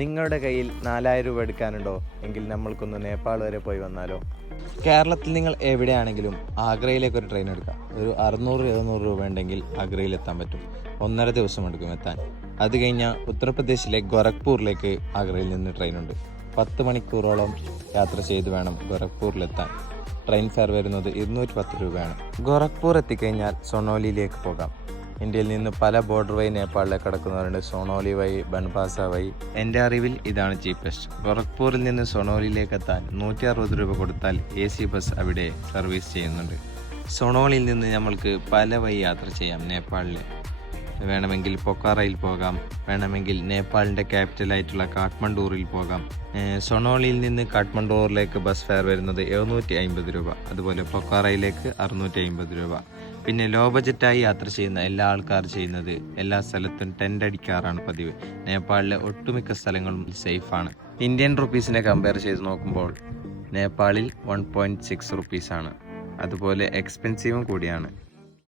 നിങ്ങളുടെ കയ്യിൽ നാലായിരം രൂപ എടുക്കാനുണ്ടോ? എങ്കിൽ നമ്മൾക്കൊന്ന് നേപ്പാൾ വരെ പോയി വന്നാലോ? കേരളത്തിൽ നിങ്ങൾ എവിടെയാണെങ്കിലും ആഗ്രയിലേക്ക് ഒരു ട്രെയിൻ എടുക്കാം. ഒരു അറുന്നൂറ് എഴുന്നൂറ് രൂപ ഉണ്ടെങ്കിൽ ആഗ്രയിൽ എത്താൻ പറ്റും. ഒന്നര ദിവസം എടുക്കും എത്താൻ. അത് കഴിഞ്ഞാൽ ഉത്തർപ്രദേശിലെ ഗോരഖ്പൂരിലേക്ക് ആഗ്രയിൽ നിന്ന് ട്രെയിൻ ഉണ്ട്. പത്ത് മണിക്കൂറോളം യാത്ര ചെയ്ത് വേണം ഗോരഖ്പൂരിലെത്താൻ. ട്രെയിൻ ഫെയർ വരുന്നത് ഇരുന്നൂറ്റി പത്ത് രൂപയാണ്. ഗോരഖ്പൂർ എത്തിക്കഴിഞ്ഞാൽ സൊണോലിയിലേക്ക് പോകാം. ഇന്ത്യയിൽ നിന്ന് പല ബോർഡർ വഴി നേപ്പാളിലേക്ക് കടക്കുന്നവരുണ്ട്. സൊണോലി വഴി ബൺപാസ വഴി. എന്റെ അറിവിൽ ഇതാണ് ചീപ്പസ്റ്റ് ഗോറഖ്പൂരിൽ നിന്ന് സൊണോലിയിലേക്ക് എത്താൻ നൂറ്റി അറുപത് രൂപ കൊടുത്താൽ എ സി ബസ് അവിടെ സർവീസ് ചെയ്യുന്നുണ്ട്. സോണോളിയിൽ നിന്ന് നമ്മൾക്ക് പല വഴി യാത്ര ചെയ്യാം. നേപ്പാളിൽ വേണമെങ്കിൽ പൊക്കാറയിൽ പോകാം. വേണമെങ്കിൽ നേപ്പാളിന്റെ ക്യാപിറ്റലായിട്ടുള്ള കാഠ്മണ്ഡൂറിൽ പോകാം. സൊണോളിയിൽ നിന്ന് കാഠ്മണ്ഡൂറിലേക്ക് ബസ് ഫെയർ വരുന്നത് എഴുന്നൂറ്റി അമ്പത് രൂപ. അതുപോലെ പൊക്കാറയിലേക്ക് അറുന്നൂറ്റി അമ്പത് രൂപ. പിന്നെ ലോ ബജറ്റായി യാത്ര ചെയ്യുന്ന എല്ലാ ആൾക്കാർ ചെയ്യുന്നത് എല്ലാ സ്ഥലത്തും ടെന്റ് അടിക്കാറാണ് പതിവ്. നേപ്പാളിലെ ഒട്ടുമിക്ക സ്ഥലങ്ങളും സേഫാണ് ഇന്ത്യൻ റുപ്പീസിനെ കമ്പയർ ചെയ്ത് നോക്കുമ്പോൾ നേപ്പാളിൽ വൺ പോയിന്റ് സിക്സ് റുപ്പീസാണ് അതുപോലെ എക്സ്പെൻസീവും കൂടിയാണ്.